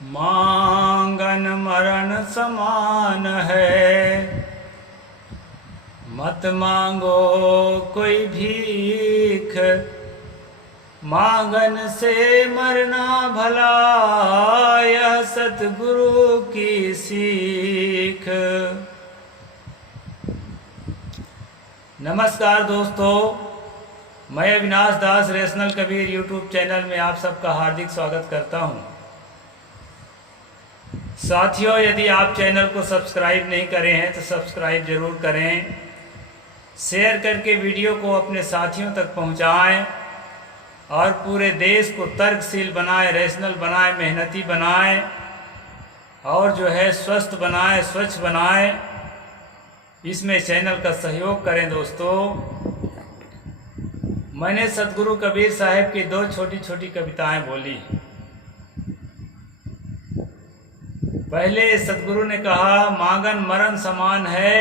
मांगन मरण समान है, मत मांगो कोई भीख। मांगन से मरना भला, यह सतगुरु की सीख। नमस्कार दोस्तों, मैं अविनाश दास रेशनल कबीर यूट्यूब चैनल में आप सबका हार्दिक स्वागत करता हूं। साथियों, यदि आप चैनल को सब्सक्राइब नहीं करे हैं तो सब्सक्राइब जरूर करें। शेयर करके वीडियो को अपने साथियों तक पहुंचाएं और पूरे देश को तर्कशील बनाएं, रैशनल बनाएं, मेहनती बनाएं और जो है स्वस्थ बनाएं, स्वच्छ बनाएं। इसमें चैनल का सहयोग करें। दोस्तों, मैंने सतगुरु कबीर साहब की दो छोटी छोटी कविताएं बोली। पहले सतगुरु ने कहा, मांगन मरण समान है,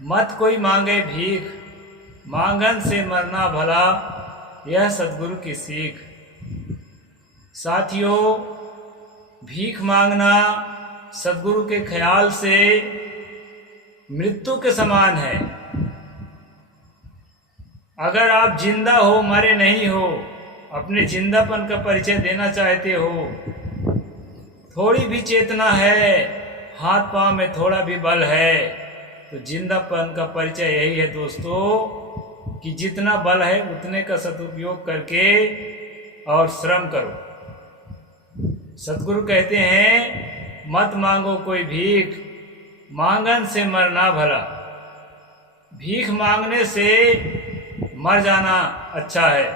मत कोई मांगे भीख। मांगन से मरना भला, यह सतगुरु की सीख। साथियों, भीख मांगना सतगुरु के ख्याल से मृत्यु के समान है। अगर आप जिंदा हो, मरे नहीं हो, अपने जिंदापन का परिचय देना चाहते हो, थोड़ी भी चेतना है, हाथ पांव में थोड़ा भी बल है, तो जिंदापन का परिचय यही है दोस्तों कि जितना बल है उतने का सदुपयोग करके और श्रम करो। सतगुरु कहते हैं, मत मांगो कोई भीख, मांगन से मरना भला। भीख मांगने से मर जाना अच्छा है,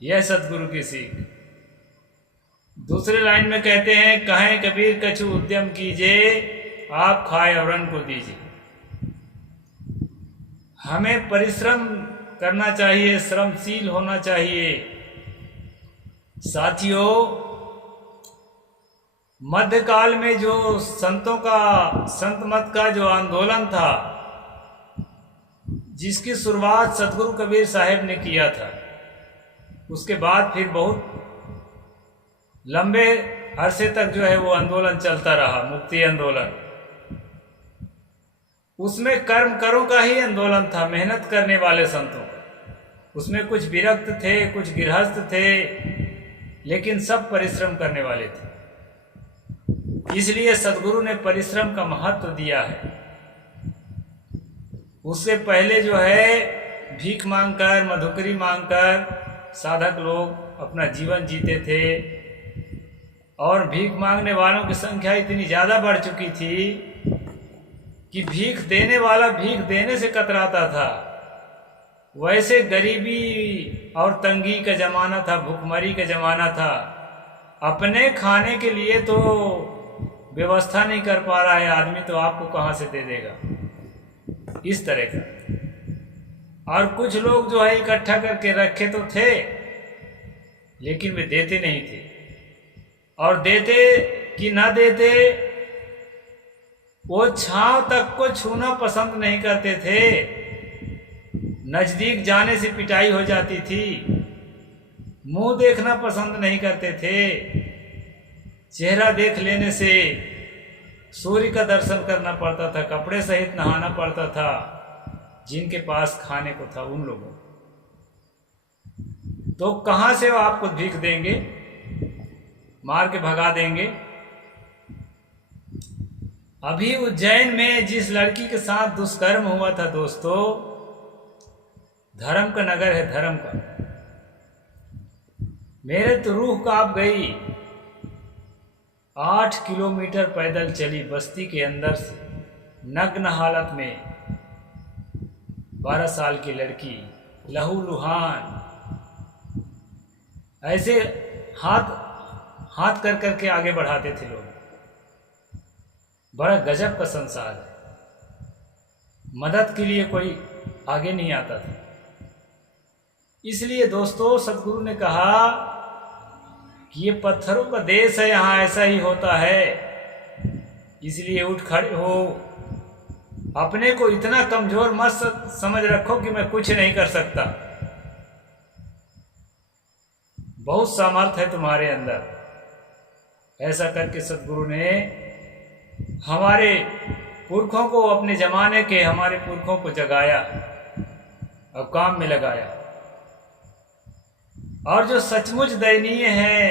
यह सतगुरु की सीख। दूसरे लाइन में कहते हैं, कहें कबीर कछु उद्यम कीजिए, आप खाए और अन्न को दीजिए। हमें परिश्रम करना चाहिए, श्रमशील होना चाहिए। साथियों, मध्यकाल में जो संतों का, संत मत का जो आंदोलन था, जिसकी शुरुआत सतगुरु कबीर साहब ने किया था, उसके बाद फिर बहुत लंबे अरसे तक जो है वो आंदोलन चलता रहा, मुक्ति आंदोलन। उसमें कर्म करों का ही आंदोलन था, मेहनत करने वाले संतों का। उसमें कुछ विरक्त थे, कुछ गृहस्थ थे, लेकिन सब परिश्रम करने वाले थे। इसलिए सतगुरु ने परिश्रम का महत्व दिया है। उससे पहले जो है भीख मांगकर, मधुकरी मांगकर साधक लोग अपना जीवन जीते थे, और भीख मांगने वालों की संख्या इतनी ज़्यादा बढ़ चुकी थी कि भीख देने वाला भीख देने से कतराता था। वैसे गरीबी और तंगी का ज़माना था, भूखमरी का ज़माना था। अपने खाने के लिए तो व्यवस्था नहीं कर पा रहा है आदमी, तो आपको कहाँ से दे देगा, इस तरह का। और कुछ लोग जो है इकट्ठा करके रखे तो थे, लेकिन वे देते नहीं थे। और देते कि ना देते, वो छांव तक को छूना पसंद नहीं करते थे। नजदीक जाने से पिटाई हो जाती थी। मुंह देखना पसंद नहीं करते थे। चेहरा देख लेने से सूर्य का दर्शन करना पड़ता था, कपड़े सहित नहाना पड़ता था। जिनके पास खाने को था उन लोगों, तो कहां से वो आपको भीख देंगे, मार के भगा देंगे। अभी उज्जैन में जिस लड़की के साथ दुष्कर्म हुआ था दोस्तों, धर्म का नगर है, धर्म का। मेरे तो रूह कांप गई। 8 किलोमीटर पैदल चली बस्ती के अंदर से, नग्न हालत में 12 साल की लड़की, लहू लुहान, ऐसे हाथ कर करके आगे बढ़ाते थे लोग। बड़ा गजब का संसार है। मदद के लिए कोई आगे नहीं आता था। इसलिए दोस्तों, सतगुरु ने कहा कि ये पत्थरों का देश है, यहाँ ऐसा ही होता है। इसलिए उठ खड़े हो, अपने को इतना कमजोर मत समझ रखो कि मैं कुछ नहीं कर सकता। बहुत सामर्थ्य है तुम्हारे अंदर। ऐसा करके सदगुरु ने हमारे पुरखों को, अपने जमाने के हमारे पुरखों को जगाया और काम में लगाया। और जो सचमुच दयनीय हैं,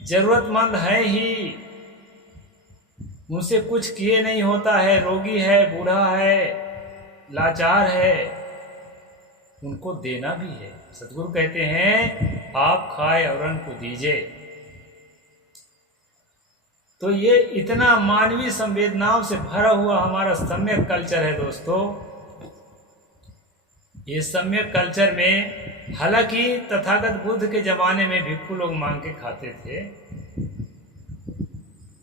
जरूरतमंद है ही, उनसे कुछ किए नहीं होता है, रोगी है, बूढ़ा है, लाचार है, उनको देना भी है। सतगुरु कहते हैं आप खाए और अन्न को दीजिए। तो ये इतना मानवीय संवेदनाओं से भरा हुआ हमारा सम्यक कल्चर है दोस्तों। ये सम्यक कल्चर में, हालांकि तथागत बुद्ध के जमाने में भिक्षु लोग मांग के खाते थे,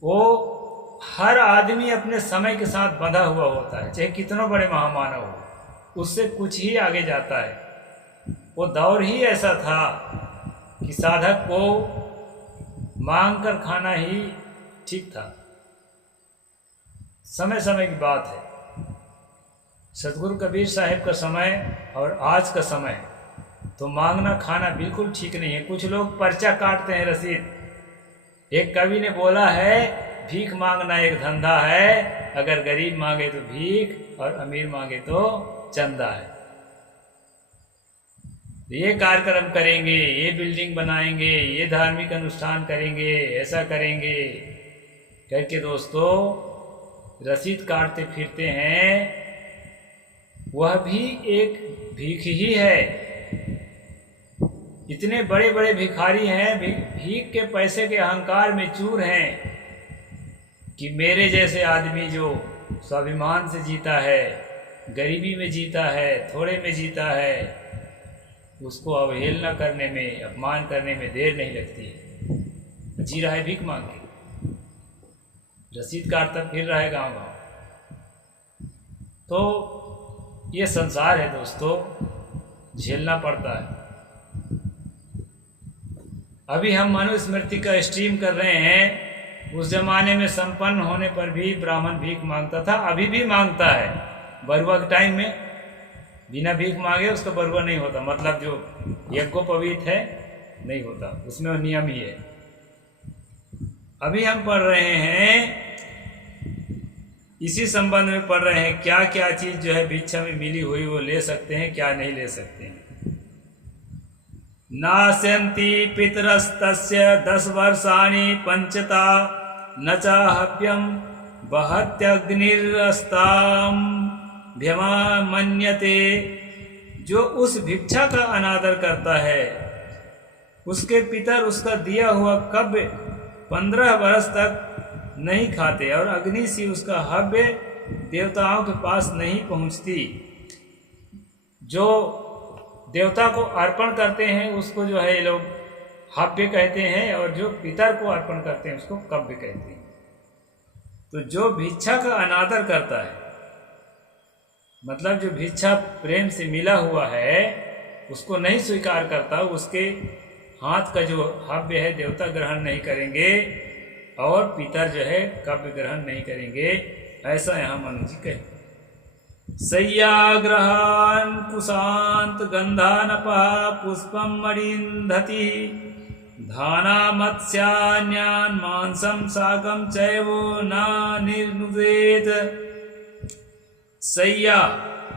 वो हर आदमी अपने समय के साथ बंधा हुआ होता है, चाहे कितना बड़े महामानव हो, उससे कुछ ही आगे जाता है। वो दौर ही ऐसा था कि साधक को मांग कर खाना ही ठीक था। समय समय की बात है। सतगुरु कबीर साहिब का समय और आज का समय तो मांगना खाना बिल्कुल ठीक नहीं है। कुछ लोग पर्चा काटते हैं, रसीद। एक कवि ने बोला है, भीख मांगना एक धंधा है, अगर गरीब मांगे तो भीख और अमीर मांगे तो चंदा है। ये कार्यक्रम करेंगे, ये बिल्डिंग बनाएंगे, ये धार्मिक अनुष्ठान करेंगे, ऐसा करेंगे करके दोस्तों रसीद काटते फिरते हैं। वह भी एक भीख ही है। इतने बड़े बड़े भिखारी हैं, भीख के पैसे के अहंकार में चूर हैं कि मेरे जैसे आदमी जो स्वाभिमान से जीता है, गरीबी में जीता है, थोड़े में जीता है, उसको अवहेलना करने में, अपमान करने में देर नहीं लगती है। जी रहा है भीख मांग के, रसीद काटता फिर रहा है गाँव गाँव। तो ये संसार है दोस्तों, झेलना पड़ता है। अभी हम मनुस्मृति का स्ट्रीम कर रहे हैं। उस जमाने में संपन्न होने पर भी ब्राह्मण भीख मांगता था, अभी भी मांगता है। बरुआ के टाइम में बिना भीख मांगे उसका बरुआ नहीं होता, मतलब जो यज्ञोपवीत है नहीं होता, उसमें वो नियम ही है। अभी हम पढ़ रहे हैं, इसी संबंध में पढ़ रहे हैं, क्या क्या चीज जो है भिक्षा में मिली हुई वो ले सकते हैं, क्या नहीं ले सकते हैं। नास्यन्ति पितरस्तस्य 10 वर्षाणि पंचता न च हव्यम बहत्यग्निरस्ताम भ्यमा मन्यते। जो उस भिक्षा का अनादर करता है, उसके पितर उसका दिया हुआ कव्य 15 वर्ष तक नहीं खाते और अग्नि सी उसका हव्य देवताओं के पास नहीं पहुंचती। जो देवता को अर्पण करते हैं उसको जो है ये लोग हव्य कहते हैं, और जो पितर को अर्पण करते हैं उसको कव्य कहते हैं। तो जो भिक्षा का अनादर करता है, मतलब जो भिक्षा प्रेम से मिला हुआ है उसको नहीं स्वीकार करता, उसके हाथ का जो हव्य है देवता ग्रहण नहीं करेंगे और पितर जो है कव्य ग्रहण नहीं करेंगे। ऐसा यहाँ मनु जी कहे। सय्याग्रहान कुशांत गंधानपः पुष्पम मणिंधति धाना मत्स्यान्यान मांसम सागम चैवो न निर्नुदेत। सैया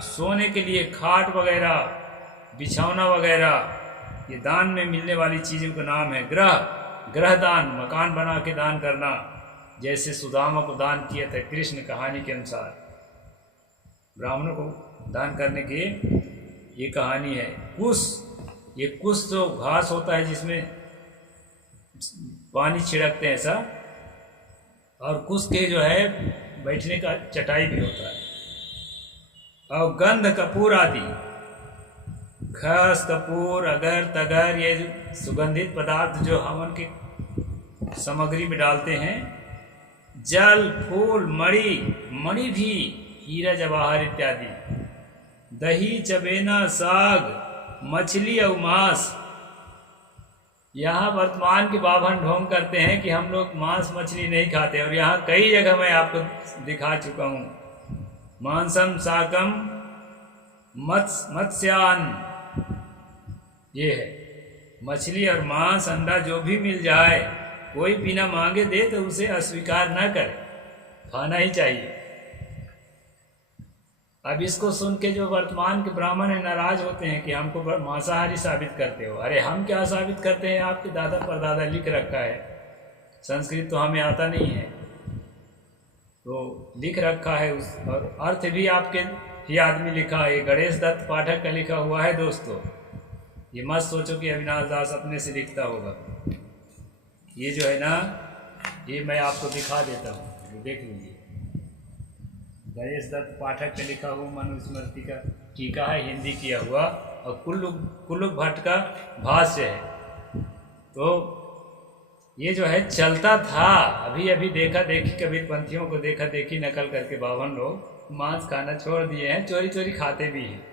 सोने के लिए खाट वगैरह, बिछौना वगैरह, ये दान में मिलने वाली चीजों का नाम है ग्रह। ग्रह दान, मकान बना के दान करना, जैसे सुदामा को दान किया था कृष्ण कहानी के अनुसार। ब्राह्मणों को दान करने की ये कहानी है। कुश, ये कुश जो घास होता है जिसमें पानी छिड़कते हैं ऐसा, और कुश के जो है बैठने का चटाई भी होता है। और गंध कपूर आदि, खस कपूर अगर तगर, ये जो सुगंधित पदार्थ जो हवन के सामग्री में डालते हैं। जल, फूल, मणि भी, हीरा जवाहर इत्यादि। दही, चबेना, साग, मछली और मांस। यहाँ वर्तमान के बाभन ढोंग करते हैं कि हम लोग मांस मछली नहीं खाते, और यहाँ कई जगह मैं आपको दिखा चुका हूँ। मांसम साकम मत्स्यान, ये है मछली और मांस, अंडा जो भी मिल जाए कोई बिना मांगे दे तो उसे अस्वीकार न करे, खाना ही चाहिए। अब इसको सुन के जो वर्तमान के ब्राह्मण है नाराज होते हैं कि हमको मांसाहारी साबित करते हो। अरे हम क्या साबित करते हैं, आपके दादा परदादा लिख रखा है, संस्कृत तो हमें आता नहीं है, तो लिख रखा है उस, और अर्थ भी आपके ही आदमी लिखा है, गणेश दत्त पाठक का लिखा हुआ है दोस्तों। ये मत सोचो कि अविनाश दास अपने से लिखता होगा। ये जो है ना, ये मैं आपको दिखा देता हूँ, ये देख लीजिए। गणेश दत्त पाठक का लिखा हुआ मनुस्मृति का टीका है, हिंदी किया हुआ, और कुल्लुक भट्ट का भाष्य है। तो ये जो है चलता था, अभी अभी देखा देखी कबीरपंथियों को देखा देखी नकल करके बावन लोग मांस खाना छोड़ दिए हैं, चोरी चोरी खाते भी हैं।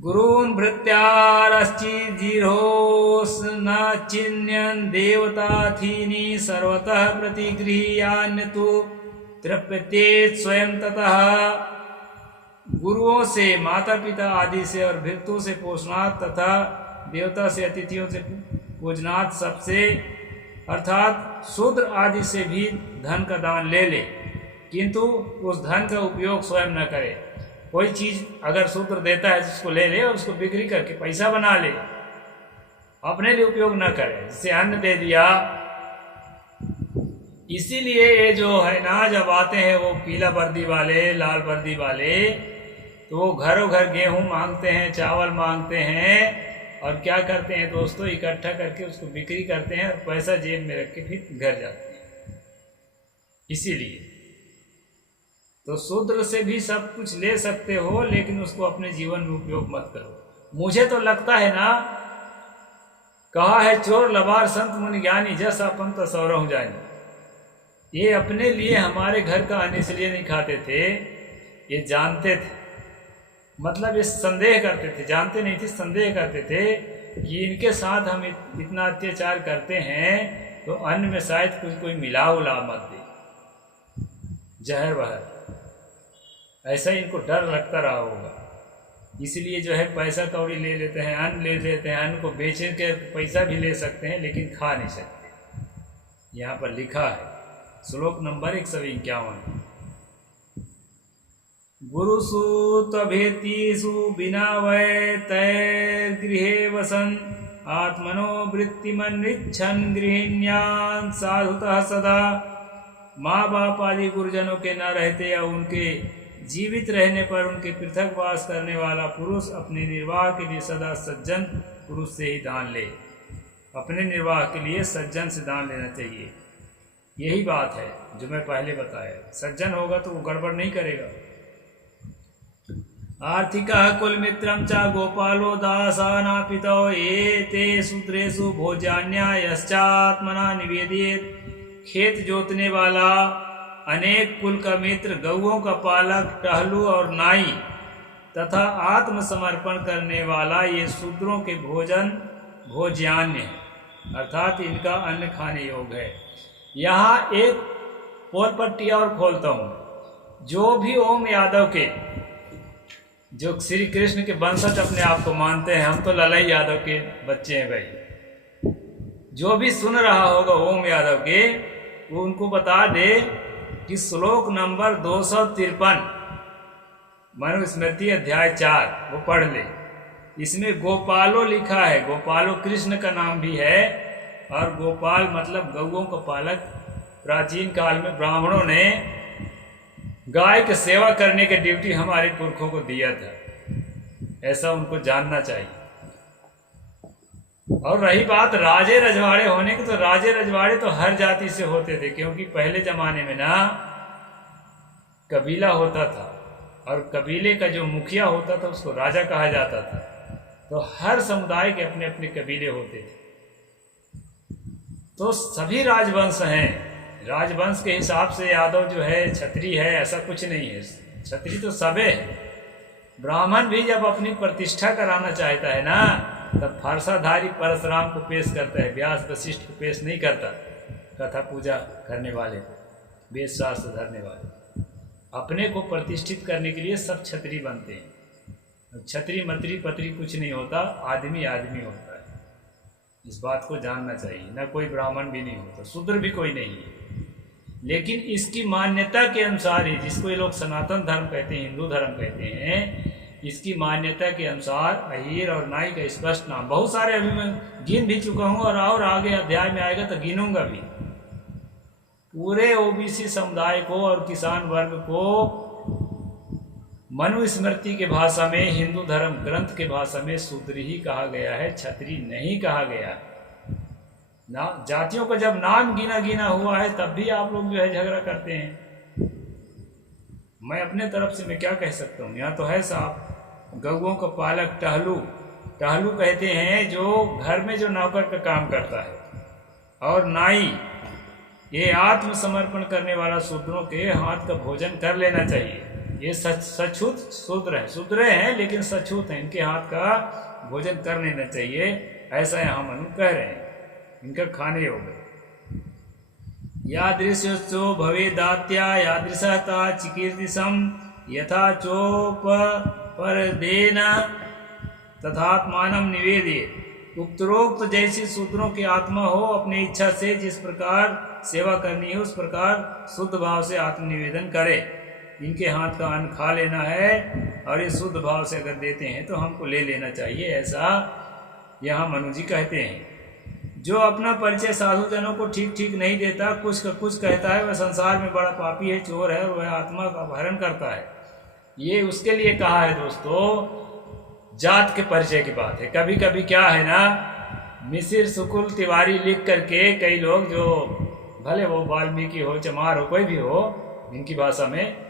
गुरून् भृत्यारश्चिजीर्होस् न चिन्यन् देवताथीनि सर्वतः प्रतिगृह्यान्य तु तृप्यते स्वयं ततः। गुरुओं से, माता पिता आदि से और भृत्यों से पोषणार्थ तथा देवता से, अतिथियों से पूजनार्थ सबसे अर्थात शूद्र आदि से भी धन का दान ले ले, किंतु उस धन का उपयोग स्वयं न करे। कोई चीज अगर शूद्र देता है तो उसको ले ले और उसको बिक्री करके पैसा बना ले, अपने लिए उपयोग न करे। जैसे अन्न दे दिया, इसीलिए ये जो है ना, जब आते हैं वो पीला वर्दी वाले, लाल वर्दी वाले, तो वो घरों घर गेहूं मांगते हैं, चावल मांगते हैं, और क्या करते हैं दोस्तों, इकट्ठा करके उसको बिक्री करते हैं और पैसा जेब में रख के फिर घर जाते हैं। इसीलिए तो शूद्र से भी सब कुछ ले सकते हो, लेकिन उसको अपने जीवन में उपयोग मत करो। मुझे तो लगता है ना, कहा है चोर लबार संत मुनि ज्ञानी, जस अपन तो सौरव जानी। ये अपने लिए हमारे घर का अन्न इसलिए नहीं खाते थे, ये जानते थे, मतलब ये संदेह करते थे, जानते नहीं थे, संदेह करते थे कि इनके साथ हम इतना अत्याचार करते हैं तो अन्न में शायद कोई मिला उला मत दे, जहर वहर, ऐसा इनको डर लगता रहा होगा। इसलिए जो है पैसा कौड़ी ले लेते हैं, अन्न ले लेते हैं, अन्न को बेच के पैसा भी ले सकते हैं लेकिन खा नहीं सकते। यहाँ पर लिखा है श्लोक नंबर 151, गुरुसूतभेतीषु बिना वै तैर्गृहे वसन आत्मनो वृत्तिमन्विच्छन् गृहिण्यान् साधुतः सदा। माँ बाप आदि गुरुजनों के न रहते या उनके जीवित रहने पर उनके पृथक वास करने वाला पुरुष अपने निर्वाह के लिए सदा सज्जन पुरुष से ही दान ले। अपने निर्वाह के लिए सज्जन से दान लेना चाहिए। यही बात है जो मैं पहले बताया, सज्जन होगा तो वो गड़बड़ नहीं करेगा। आर्थिकः कुलमित्रं च गोपालो दासानापितो एते सूत्रेषु भोज्यान्या यश्चात्मना निवेदयेत्। खेत जोतने वाला, अनेक कुल का मित्र, गौओं का पालक, टहलू और नाई तथा आत्मसमर्पण करने वाला, ये शूद्रों के भोजन भोज्यान्य है, अर्थात इनका अन्न खाने योग्य है। यहाँ एक पोल पट्टी और खोलता हूँ। जो भी ओम यादव के, जो श्री कृष्ण के वंशज अपने आप को मानते हैं, हम तो ललाई यादव के बच्चे हैं भाई, जो भी सुन रहा होगा ओम यादव के, वो उनको बता दे कि श्लोक नंबर 253 मनुस्मृति अध्याय 4 वो पढ़ ले। इसमें गोपालो लिखा है, गोपालो कृष्ण का नाम भी है, और गोपाल मतलब गौओं का पालक। प्राचीन काल में ब्राह्मणों ने गाय की सेवा करने की ड्यूटी हमारे पुरखों को दिया था, ऐसा उनको जानना चाहिए। और रही बात राजे रजवाड़े होने की, तो राजे रजवाड़े तो हर जाति से होते थे, क्योंकि पहले जमाने में ना कबीला होता था, और कबीले का जो मुखिया होता था उसको राजा कहा जाता था। तो हर समुदाय के अपने अपने कबीले होते थे। तो सभी राजवंश हैं, राजवंश के हिसाब से यादव जो है छत्री है, ऐसा कुछ नहीं है। छत्री तो सबे है। ब्राह्मण भी जब अपनी प्रतिष्ठा कराना चाहता है ना, तब फारसाधारी परशुराम को पेश करता है, व्यास वशिष्ठ को पेश नहीं करता। कथा पूजा करने वाले, वेद शास्त्र धरने वाले, अपने को प्रतिष्ठित करने के लिए सब छत्री बनते हैं। छत्री मंत्री पत्री कुछ नहीं होता, आदमी आदमी होता है। इस बात को जानना चाहिए। न कोई ब्राह्मण भी नहीं होता, शूद्र भी कोई नहीं है, लेकिन इसकी मान्यता के अनुसार ही, जिसको ये लोग सनातन धर्म कहते हैं, हिंदू धर्म कहते हैं, इसकी मान्यता के अनुसार अहीर और नाई का स्पष्ट नाम बहुत सारे अभी मैं गिन भी चुका हूँ, और आगे अध्याय में आएगा तो गिनूंगा भी। पूरे ओबीसी समुदाय को और किसान वर्ग को मनुस्मृति के भाषा में, हिंदू धर्म ग्रंथ के भाषा में शूद्र ही कहा गया है, क्षत्रिय नहीं कहा गया ना। जातियों का जब नाम गिना हुआ है तब भी आप लोग जो है झगड़ा करते हैं। मैं अपने तरफ से मैं क्या कह सकता हूँ, यहाँ तो है साहब, गऊओं का पालक टहलू कहते हैं जो घर में जो नौकर का काम करता है, और नाई ये आत्मसमर्पण करने वाला शूद्रों के हाथ का भोजन कर लेना चाहिए। ये सछूत शूद्र हैं लेकिन सछूत हैं, इनके हाथ का भोजन कर लेना चाहिए, ऐसा यहाँ मनु कह रहे हैं, इनका खाने योग्य। यादृश्यो भवेदात्या यादृशता चिकीर्तिसम यथा चोप परदेन तथात्मानम निवेदित। उपरोक्त जैसी शूद्रों की आत्मा हो, अपनी इच्छा से जिस प्रकार सेवा करनी है उस प्रकार शुद्ध भाव से आत्मनिवेदन करे। इनके हाथ का अन्न खा लेना है, और ये शुद्ध भाव से अगर देते हैं तो हमको ले लेना चाहिए, ऐसा यहाँ मनु जी कहते हैं। जो अपना परिचय साधु जनों को ठीक नहीं देता, कुछ का कुछ कहता है, वह संसार में बड़ा पापी है, चोर है, और वह आत्मा का अपहरण करता है। ये उसके लिए कहा है दोस्तों, जात के परिचय की बात है। कभी कभी क्या है ना, मिसिर सुकुल तिवारी लिख करके कई लोग, जो भले वो वाल्मीकि हो, चमार हो, कोई भी हो, इनकी भाषा में,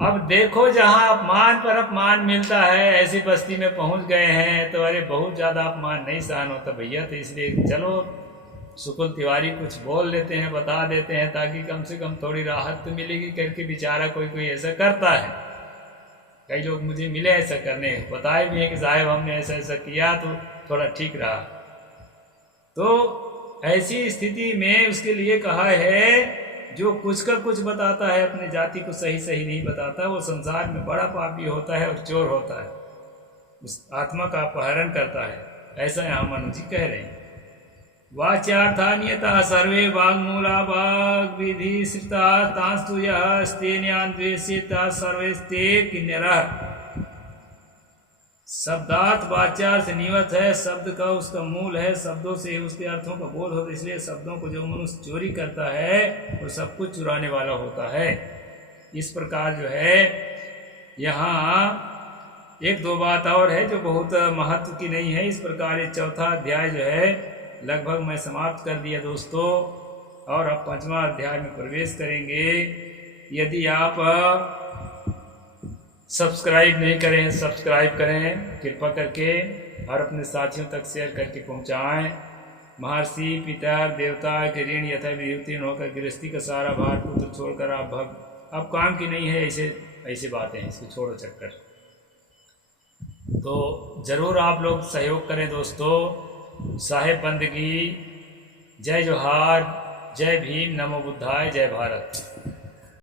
अब देखो जहाँ अपमान पर अपमान मिलता है, ऐसी बस्ती में पहुँच गए हैं तो अरे बहुत ज़्यादा अपमान नहीं सहन होता भैया, तो इसलिए चलो सुकुल तिवारी कुछ बोल लेते हैं, बता देते हैं, ताकि कम से कम थोड़ी राहत तो मिलेगी करके बेचारा कोई ऐसा करता है। कई लोग मुझे मिले ऐसा करने, बताए भी हैं कि साहब हमने ऐसा किया तो थोड़ा ठीक रहा। तो ऐसी स्थिति में उसके लिए कहा है, जो कुछ का कुछ बताता है, अपने जाति को सही नहीं बताता, वो संसार में बड़ा पापी होता है और चोर होता है, उस आत्मा का अपहरण करता है, ऐसा यहाँ मनु जी कह रहे हैं। वाच्यार्थान्यता सर्वे वाग्मूला वाग विधि श्रिता तांस्तु यः स्तेन्यान् द्वेषिता सर्वेस्ते किन्नरः। शब्दार्थ वाच्यार से निवत है, शब्द का उसका मूल है, शब्दों से उसके अर्थों का बोध होता है, इसलिए शब्दों को जो मनुष्य चोरी करता है वो सब कुछ चुराने वाला होता है। इस प्रकार जो है यहाँ एक दो बात और है जो बहुत महत्व की नहीं है। इस प्रकार ये चौथा अध्याय जो है लगभग मैं समाप्त कर दिया दोस्तों, और अब पांचवा अध्याय में प्रवेश करेंगे। यदि आप सब्सक्राइब नहीं करें, सब्सक्राइब करें कृपा करके, और अपने साथियों तक शेयर करके पहुंचाएं। महर्षि पिता देवता के ऋण यथा विद्युतीर्ण होकर गृहस्थी का सारा भार पुत्र छोड़कर आप काम की नहीं है, ऐसे बातें हैं, इसको छोड़ो चक्कर। तो ज़रूर आप लोग सहयोग करें दोस्तों। साहेब बंदगी, जय जोहार, जय भीम, नमो बुद्धाय, जय भारत।